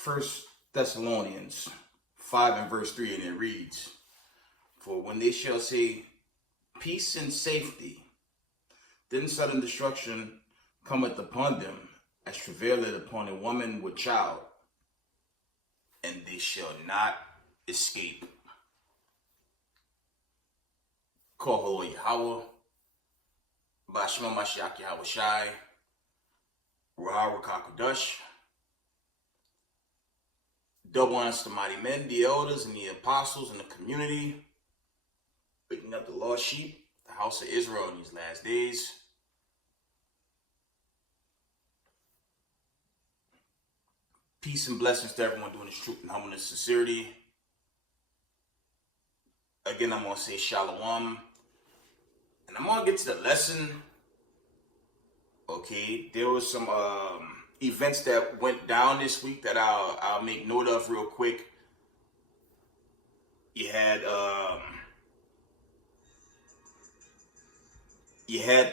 First Thessalonians 5 and verse 3, and it reads, "For when they shall say peace and safety, then sudden destruction cometh upon them, as travaileth upon a woman with child, and they shall not escape." Kovalo Yahweh, Bashma Mashiach Yahweh Shai, Rahara Kakudash. Double honors to mighty men, the elders, and the apostles in the community, picking up the lost sheep, the house of Israel in these last days. Peace and blessings to everyone doing this truth and humbleness, sincerity. Again, I'm going to say shalom. And I'm going to get to the lesson. Okay, there was some events that went down this week that I'll make note of real quick. You had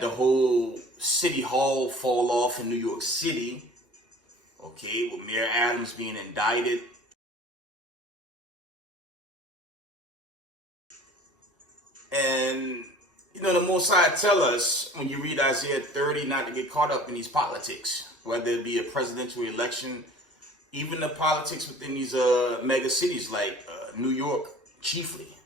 the whole city hall fall off in New York City. Okay, with Mayor Adams being indicted. And, you know, the Most High tell us, when you read Isaiah 30, not to get caught up in these politics, whether it be a presidential election, even the politics within these mega cities like New York, chiefly.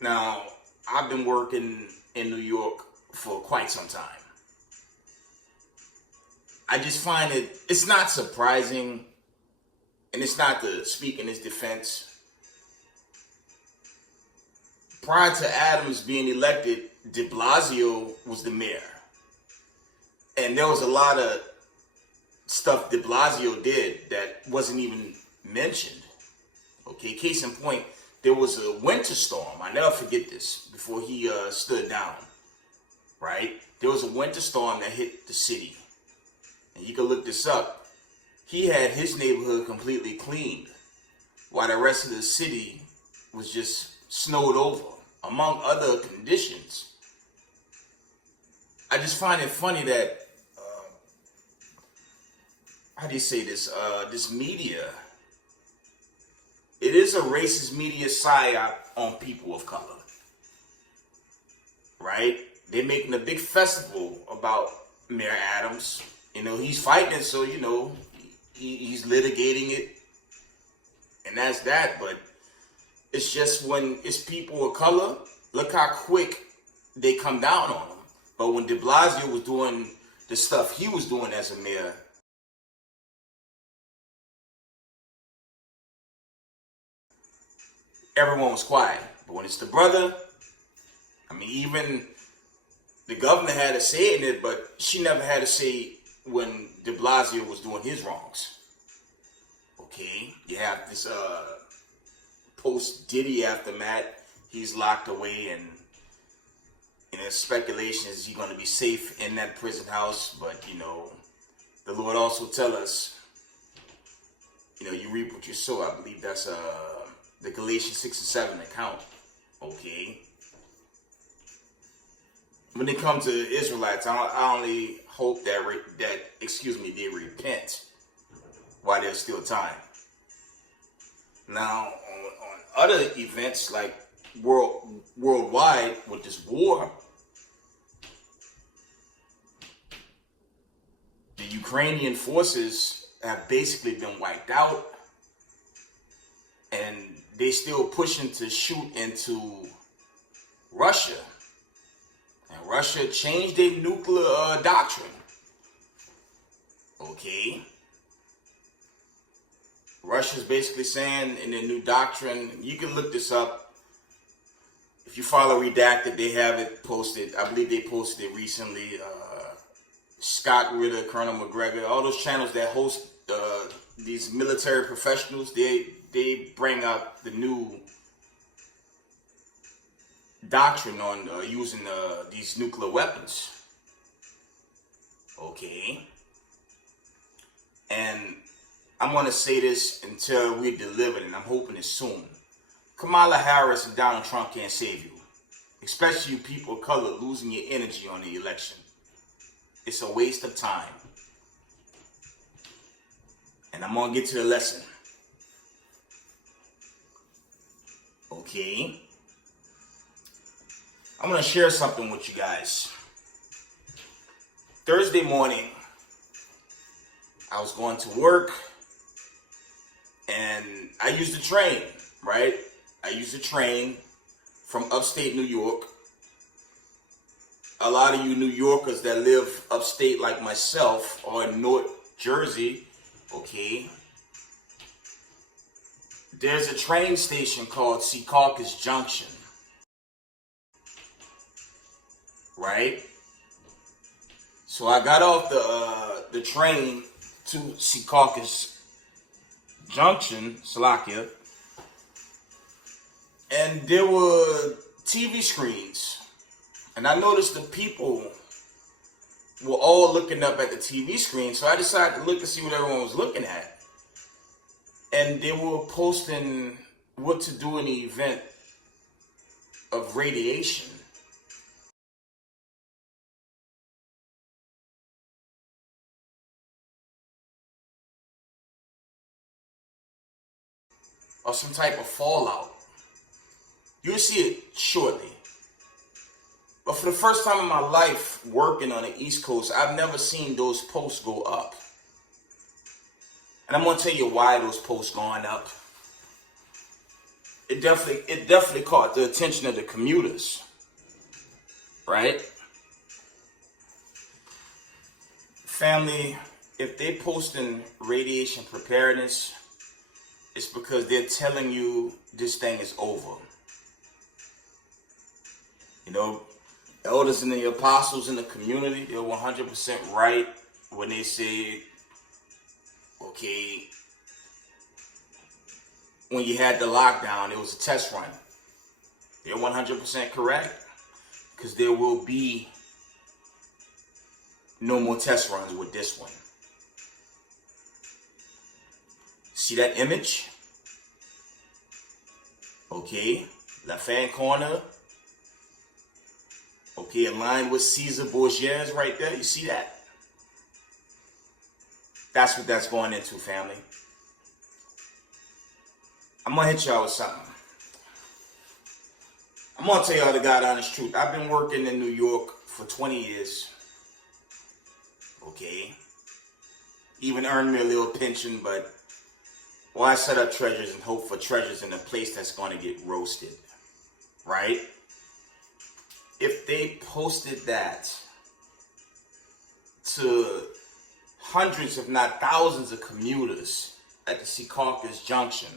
Now, I've been working in New York for quite some time. I just find it's not surprising, and it's not to speak in his defense. Prior to Adams being elected, de Blasio was the mayor. And there was a lot of stuff de Blasio did that wasn't even mentioned. Okay, case in point, there was a winter storm. I never forget this, before he stood down, right? There was a winter storm that hit the city. And you can look this up. He had his neighborhood completely cleaned, while the rest of the city was just snowed over, among other conditions. I just find it funny that, how do you say this, this media, it is a racist media psyop on people of color, right? They're making a big festival about Mayor Adams. You know, he's fighting it, so, you know, he's litigating it, and that's that. But it's just when it's people of color, look how quick they come down on him. But when de Blasio was doing the stuff he was doing as a mayor, everyone was quiet. But when it's the brother, I mean, even the governor had a say in it, but she never had a say when de Blasio was doing his wrongs. Okay, you have this post-Diddy aftermath. He's locked away, and you know, speculation is he going to be safe in that prison house. But you know, the Lord also tell us, you know, you reap what you sow. I believe that's the Galatians 6 and 7 account. Okay. When it comes to Israelites, I only hope that they repent while there's still time. Now, on other events like worldwide with this war, the Ukrainian forces have basically been wiped out, and they still pushing to shoot into Russia. And Russia changed their nuclear doctrine. Okay. Russia's basically saying in their new doctrine, you can look this up. If you follow Redacted, they have it posted. I believe they posted it recently. Scott Ritter, Colonel McGregor, all those channels that host these military professionals, they bring up the new doctrine on using these nuclear weapons. Okay. And I'm going to say this until we're delivered, and I'm hoping it's soon. Kamala Harris and Donald Trump can't save you. Especially you people of color losing your energy on the election. It's a waste of time. And I'm going to get to the lesson. Okay. I'm going to share something with you guys. Thursday morning, I was going to work, and I used the train, right? I used the train from upstate New York. A lot of you New Yorkers that live upstate like myself or in North Jersey, okay, there's a train station called Secaucus Junction, right? So I got off the train to Secaucus Junction, Slovakia, and there were TV screens. And I noticed the people were all looking up at the TV screen, so I decided to look and see what everyone was looking at. And they were posting what to do in the event of radiation. Or some type of fallout. You'll see it shortly. But for the first time in my life working on the East Coast, I've never seen those posts go up. And I'm going to tell you why those posts going up. It definitely caught the attention of the commuters. Right? Family, if they posting radiation preparedness, it's because they're telling you this thing is over. You know, elders and the apostles in the community, they're 100% right when they say, okay, when you had the lockdown, it was a test run. They're 100% correct, because there will be no more test runs with this one. See that image? Okay, left-hand corner. Okay, aligned with Caesar Borgia's right there. You see that? That's what that's going into, family. I'm going to hit y'all with something. I'm going to tell y'all the God honest truth. I've been working in New York for 20 years. Okay. Even earned me a little pension, but I set up treasures and hope for treasures in a place that's going to get roasted. Right? If they posted that to hundreds, if not thousands of commuters at the Secaucus Junction,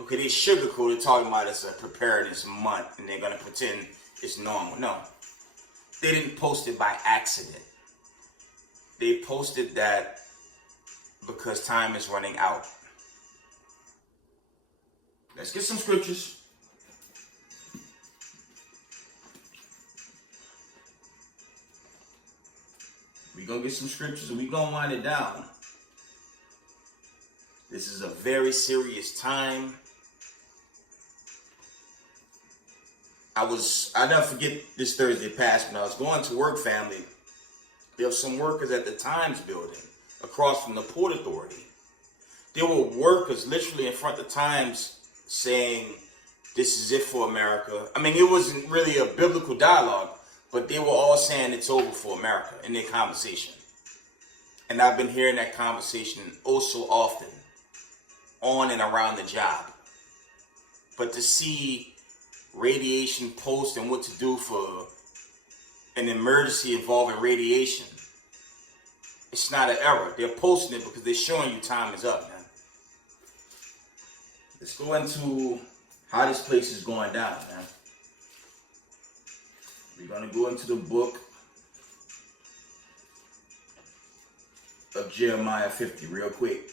okay, they sugarcoated talking about it's a preparedness month and they're going to pretend it's normal. No, they didn't post it by accident. They posted that because time is running out. Let's get some scriptures. We're going to get some scriptures and we're going to wind it down. This is a very serious time. I never forget this Thursday past when I was going to work, family. There were some workers at the Times building across from the Port Authority. There were workers literally in front of the Times saying, this is it for America. I mean, it wasn't really a biblical dialogue, but they were all saying it's over for America in their conversation. And I've been hearing that conversation oh so often on and around the job. But to see radiation posts and what to do for an emergency involving radiation, it's not an error. They're posting it because they're showing you time is up, man. Let's go into how this place is going down, man. We're going to go into the book of Jeremiah 50 real quick.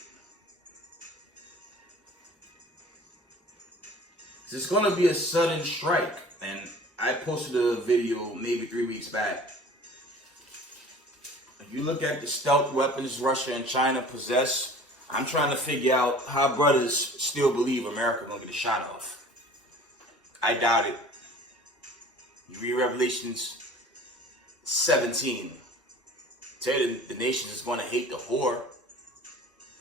It's going to be a sudden strike. And I posted a video maybe 3 weeks back. If you look at the stealth weapons Russia and China possess, I'm trying to figure out how brothers still believe America going to get a shot off. I doubt it. You read Revelations 17. Tell you the nations is going to hate the whore.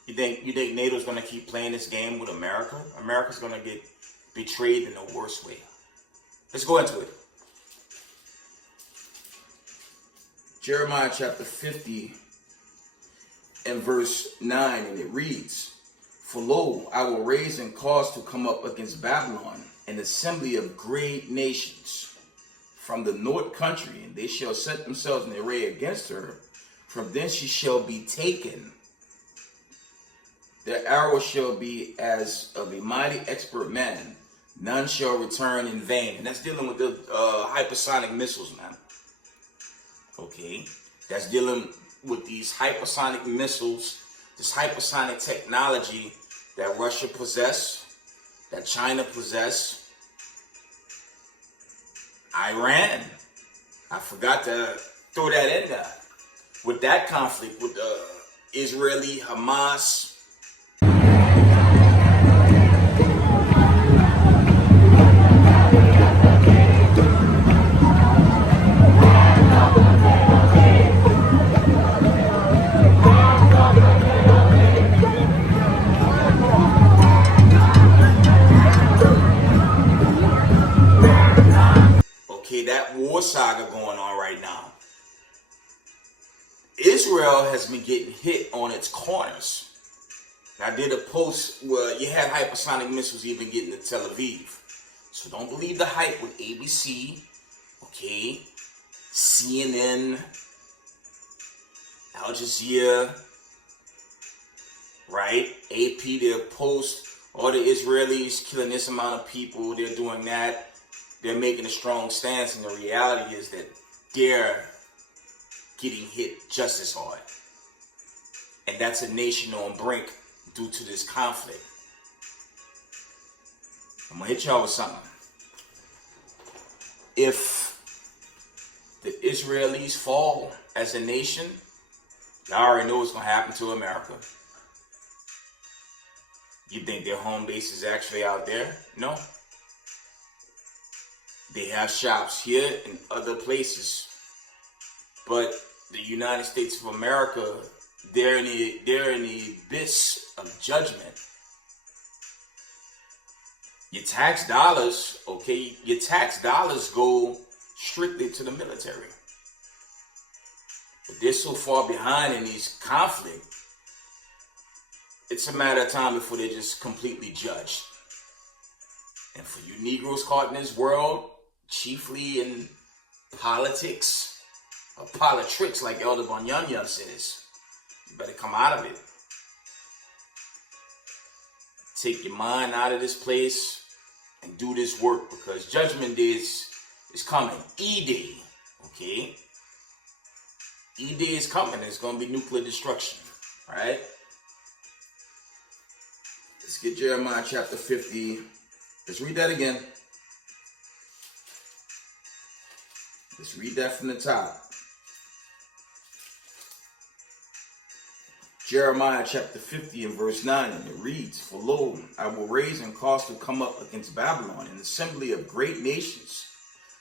You think NATO's gonna keep playing this game with America? America's gonna get betrayed in the worst way. Let's go into it. Jeremiah chapter 50 and verse 9, and it reads, "For lo, I will raise and cause to come up against Babylon an assembly of great nations from the north country, and they shall set themselves in array against her. From thence she shall be taken. Their arrow shall be as of a mighty expert man. None shall return in vain." And that's dealing with the hypersonic missiles, man. Okay, that's dealing with these hypersonic missiles, this hypersonic technology that Russia possess, that China possess, Iran. I forgot to throw that in there. With that conflict with Israeli, Hamas. Okay, that war saga going on right now. Israel has been getting hit on its corners. I did a post where you had hypersonic missiles even getting to Tel Aviv. So don't believe the hype with ABC, okay, CNN, Al Jazeera, right? AP, they'll post all the Israelis killing this amount of people, they're doing that. They're making a strong stance, and the reality is that they're getting hit just as hard. And that's a nation on brink due to this conflict. I'm going to hit y'all with something. If the Israelis fall as a nation, y'all already know what's going to happen to America. You think their home base is actually out there? No. They have shops here and other places. But the United States of America, they're in the abyss of judgment. Your tax dollars, okay, your tax dollars go strictly to the military. But they're so far behind in these conflicts, it's a matter of time before they're just completely judged. And for you Negroes caught in this world, chiefly in politics, or politricks like Elder Banyanya says, you better come out of it. Take your mind out of this place and do this work, because Judgment Day is coming. E-Day, okay? E-Day is coming. It's going to be nuclear destruction, all right? Let's get Jeremiah chapter 50. Let's read that again. Let's read that from the top. Jeremiah chapter 50 and verse 9, and it reads, "For lo, I will raise and cause to come up against Babylon an assembly of great nations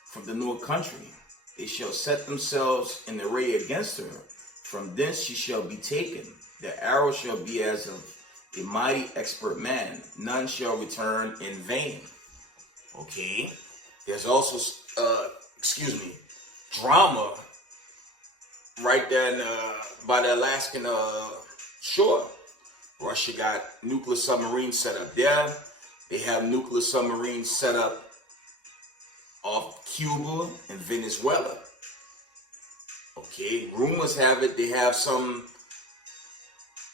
from the north country. They shall set themselves in array against her. From thence she shall be taken. Their arrow shall be as of a mighty expert man. None shall return in vain." Okay. There's also, drama right there by the Alaskan shore. Russia got nuclear submarines set up there. They have nuclear submarines set up off Cuba and Venezuela. Okay, rumors have it they have some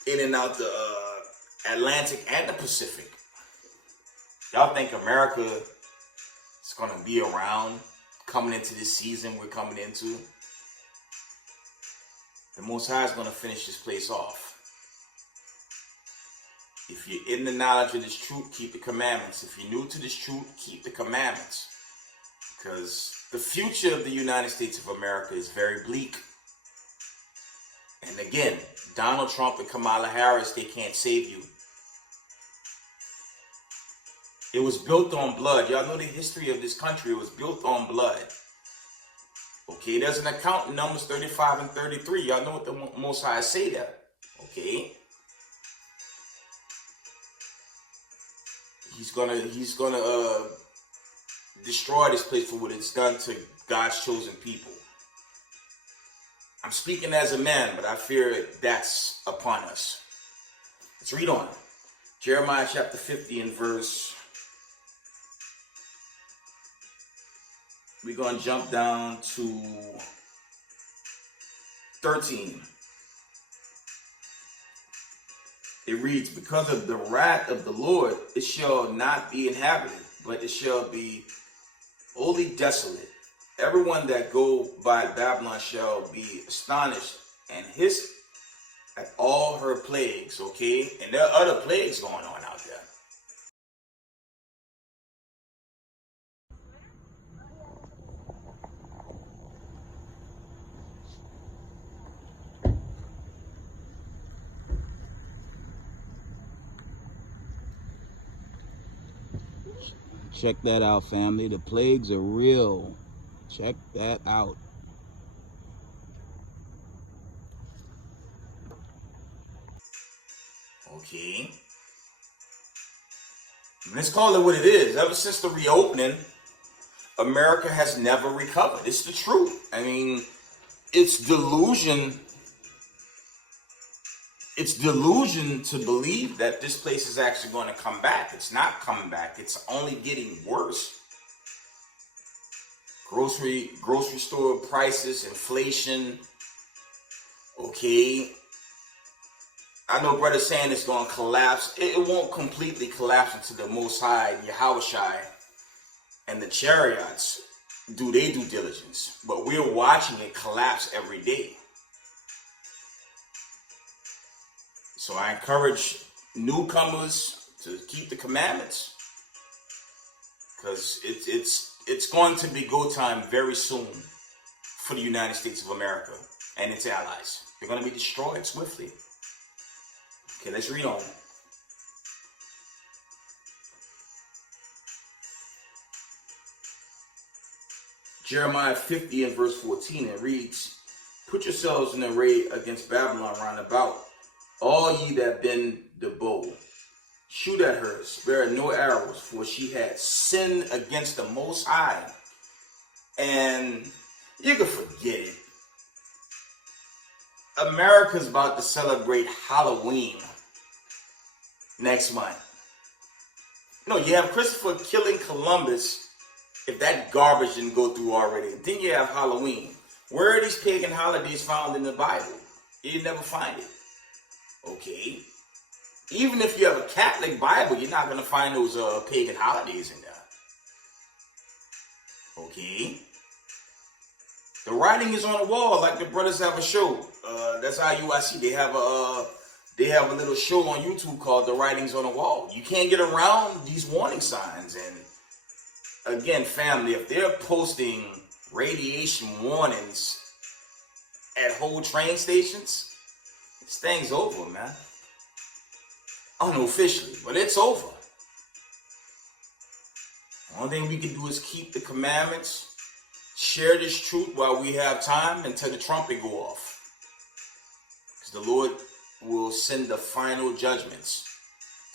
in and out the Atlantic and the Pacific. Y'all think America is going to be around coming into this season we're coming into? The Most High is going to finish this place off. If you're in the knowledge of this truth, keep the commandments. If you're new to this truth, keep the commandments. Because the future of the United States of America is very bleak. And again, Donald Trump and Kamala Harris, they can't save you. It was built on blood. Y'all know the history of this country. It was built on blood. Okay, there's an account in Numbers 35 and 33. Y'all know what the Most High say there. Okay. He's gonna destroy this place for what it's done to God's chosen people. I'm speaking as a man, but I fear that's upon us. Let's read on. Jeremiah chapter 50 and verse. We're going to jump down to 13. It reads, because of the wrath of the Lord, it shall not be inhabited, but it shall be wholly desolate. Everyone that go by Babylon shall be astonished and hiss at all her plagues, okay? And there are other plagues going on out there. Check that out, family. The plagues are real. Check that out. Okay. Let's call it what it is. Ever since the reopening, America has never recovered. It's the truth. I mean, it's delusion. It's delusion to believe that this place is actually going to come back. It's not coming back. It's only getting worse. Grocery store prices, inflation. Okay. I know brothers saying it's going to collapse. It won't completely collapse until the Most High, Yahushai, and the chariots do their due diligence. But we're watching it collapse every day. So I encourage newcomers to keep the commandments, because it's going to be go time very soon for the United States of America and its allies. They're going to be destroyed swiftly. Okay, let's read on. Jeremiah 50 and verse 14, it reads, put yourselves in array against Babylon round about, all ye that bend the bow. Shoot at her, spare no arrows, for she had sinned against the Most High. And you can forget it. America's about to celebrate Halloween next month. No, you have Christopher killing Columbus, if that garbage didn't go through already. Then you have Halloween. Where are these pagan holidays found in the Bible? You never find it. Okay. Even if you have a Catholic Bible, you're not going to find those pagan holidays in there. Okay. The writing is on the wall, like the brothers have a show. That's IUIC. They have a little show on YouTube called The Writings on the Wall. You can't get around these warning signs. And again, family, if they're posting radiation warnings at whole train stations, this thing's over, man. Unofficially, but it's over. One thing we can do is keep the commandments, share this truth while we have time until the trumpet go off. Because the Lord will send the final judgments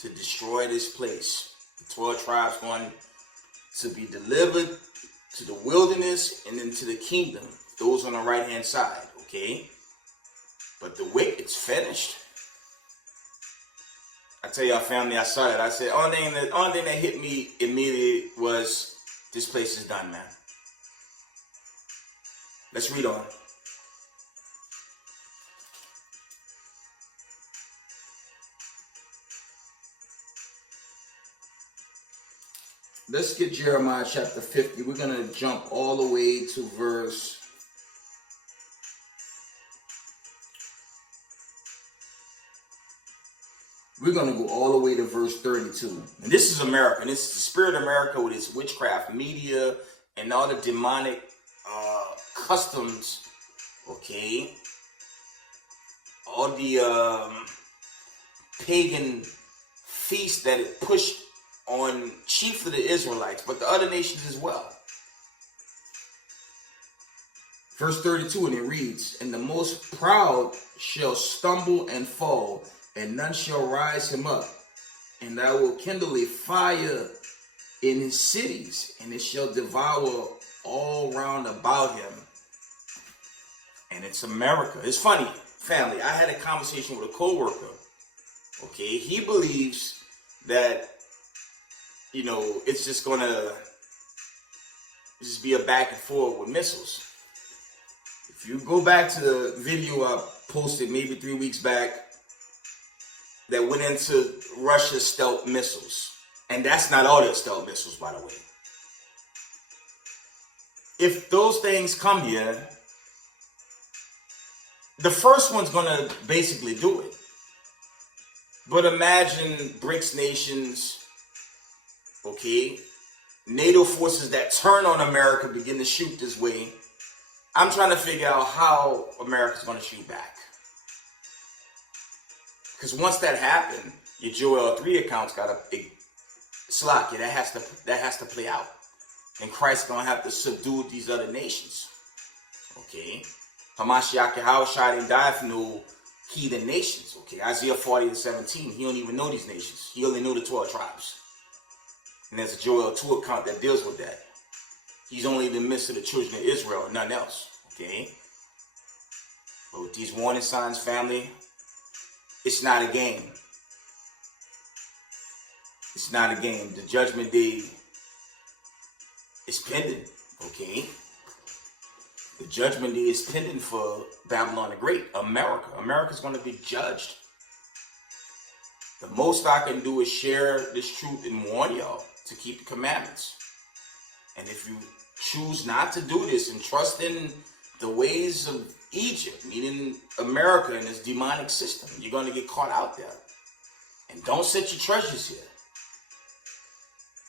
to destroy this place. The 12 tribes going to be delivered to the wilderness and into the kingdom. Those on the right hand side, okay? But the wicked's finished. I tell y'all, family, I saw it. I said, only thing that hit me immediately was, this place is done, man. Let's read on. Let's get Jeremiah chapter 50. We're going to jump all the way to verse... We're going to go all the way to verse 32. And this is America. And this is the spirit of America with its witchcraft media and all the demonic customs. Okay. All the pagan feasts that it pushed on chiefly the Israelites, but the other nations as well. Verse 32, and it reads, and the most proud shall stumble and fall, and none shall rise him up. and I will kindle a fire in his cities, and it shall devour all round about him. And it's America. It's funny, family. I had a conversation with a coworker. Okay, he believes that, you know, it's just gonna just be a back and forth with missiles. If you go back to the video I posted maybe 3 weeks back that went into Russia's stealth missiles, and that's not all their stealth missiles, by the way. If those things come here, the first one's gonna basically do it. But imagine BRICS nations, okay, NATO forces that turn on America begin to shoot this way. I'm trying to figure out how America's going to shoot back. Because once that happened, your Joel 3 account's got a slack. Yeah, that has to play out. And Christ's going to have to subdue these other nations. Okay? Hamashiach Yahushua didn't die for no heathen nations. Okay, Isaiah 40:17. He don't even know these nations. He only know the 12 tribes. And there's a Joel 2 account that deals with that. He's only in the midst of the children of Israel, nothing else. Okay? But with these warning signs, family, it's not a game. It's not a game. The judgment day is pending. Okay? The judgment day is pending for Babylon the Great, America. America's going to be judged. The most I can do is share this truth and warn y'all to keep the commandments. And if you choose not to do this and trust in the ways of Egypt, meaning America and its demonic system, you're going to get caught out there. And don't set your treasures here.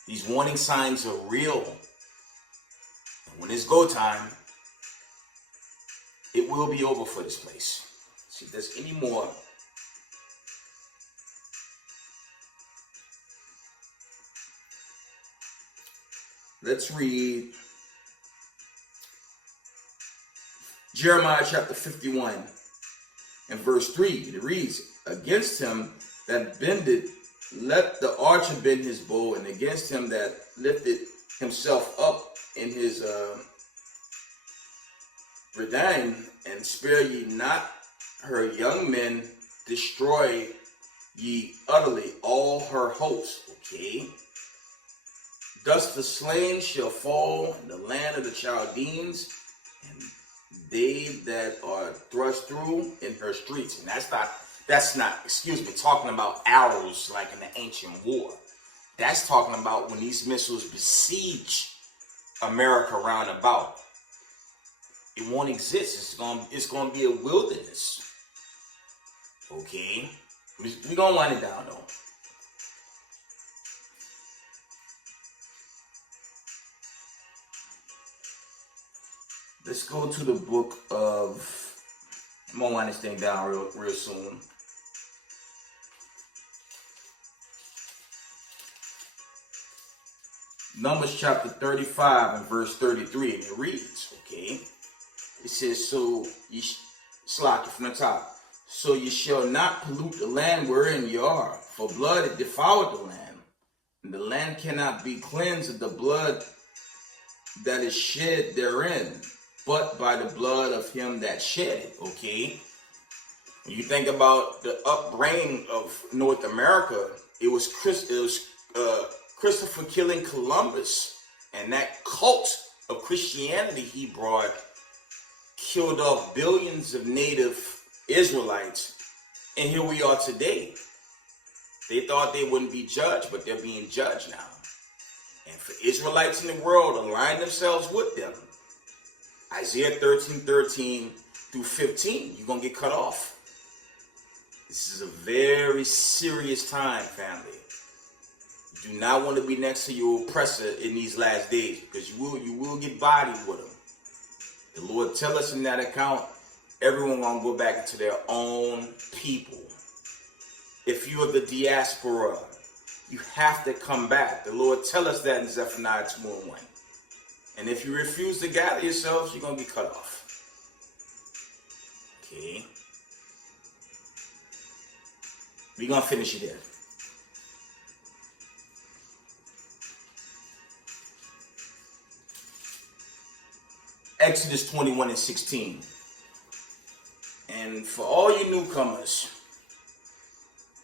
These warning signs are real. And when it's go time, it will be over for this place. See if there's any more. Let's read Jeremiah chapter 51 and verse 3. It reads, against him that bended, let the archer bend his bow, and against him that lifted himself up in his redeem, and spare ye not her young men, destroy ye utterly all her hosts. Okay. Thus the slain shall fall in the land of the Chaldeans, and they that are thrust through in her streets. And that's not, talking about arrows like in the ancient war. That's talking about when these missiles besiege America round about. It won't exist. It's gonna be a wilderness. Okay? We're gonna wind it down though. Let's go to the book of, I'm gonna wind this thing down real soon. Numbers chapter 35 and verse 33, and it reads, okay? It says, so ye slack it from the top. So ye shall not pollute the land wherein ye are, for blood it devoured the land, and the land cannot be cleansed of the blood that is shed therein, but by the blood of him that shed it. Okay? When you think about the upbringing of North America, it was Christopher killing Columbus, and that cult of Christianity he brought killed off billions of native Israelites, and here we are today. They thought they wouldn't be judged, but they're being judged now. And for Israelites in the world, align themselves with them. Isaiah 13:13 through 15, you're going to get cut off. This is a very serious time, family. You do not want to be next to your oppressor in these last days, because you will get bodied with them. The Lord tell us in that account, everyone going to go back into their own people. If you are the diaspora, you have to come back. The Lord tell us that in Zephaniah 2:1. And if you refuse to gather yourselves, you're going to be cut off. Okay. We're going to finish it there. Exodus 21 and 16. And for all you newcomers,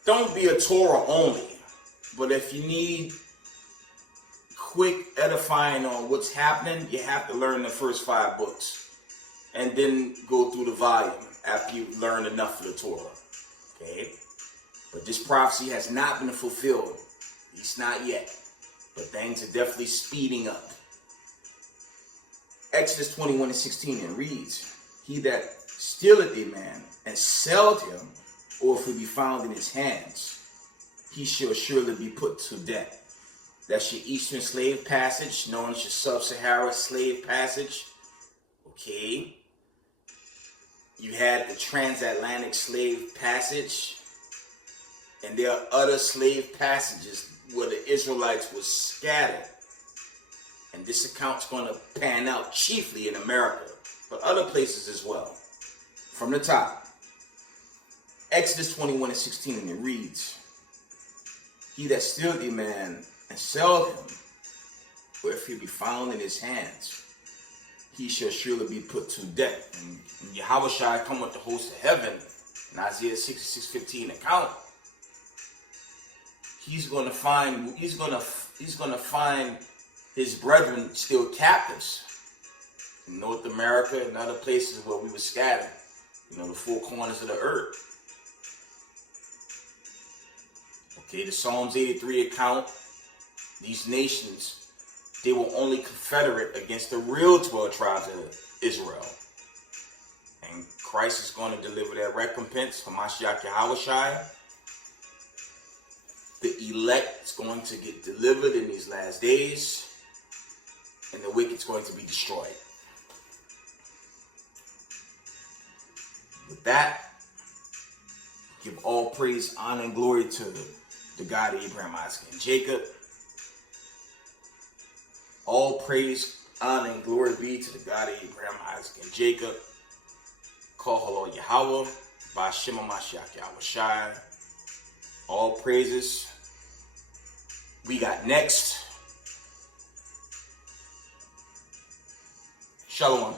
don't be a Torah only. But if you need quick edifying on what's happening, you have to learn the first 5 books. And then go through the volume after you've learned enough of the Torah. Okay? But this prophecy has not been fulfilled. At least not yet. But things are definitely speeding up. Exodus 21 and 16, it reads, he that stealeth a man and selleth him, or if he be found in his hands, he shall surely be put to death. That's your Eastern slave passage, known as your Sub-Sahara slave passage. Okay. You had the transatlantic slave passage. And there are other slave passages where the Israelites were scattered. And this account's going to pan out chiefly in America, but other places as well. From the top, Exodus 21 and 16, and it reads, he that stealeth a man and selleth him, or if he be found in his hands, he shall surely be put to death. And Yahweh shall come with the host of heaven, in Isaiah 66:15 account. He's going to find his brethren still captives in North America and other places where we were scattered, the 4 corners of the earth. Okay, the Psalms 83 account, these nations, they were only confederate against the real 12 tribes of Israel. And Christ is going to deliver that recompense for Mashiach Yahushua. The elect is going to get delivered in these last days. And the wicked is going to be destroyed. With that, give all praise, honor, and glory to the God of Abraham, Isaac, and Jacob. All praise, honor, and glory be to the God of Abraham, Isaac, and Jacob. Call hello Yahweh, Ba'Shem Mashiach Yahushua. All praises. We got next. Shalom.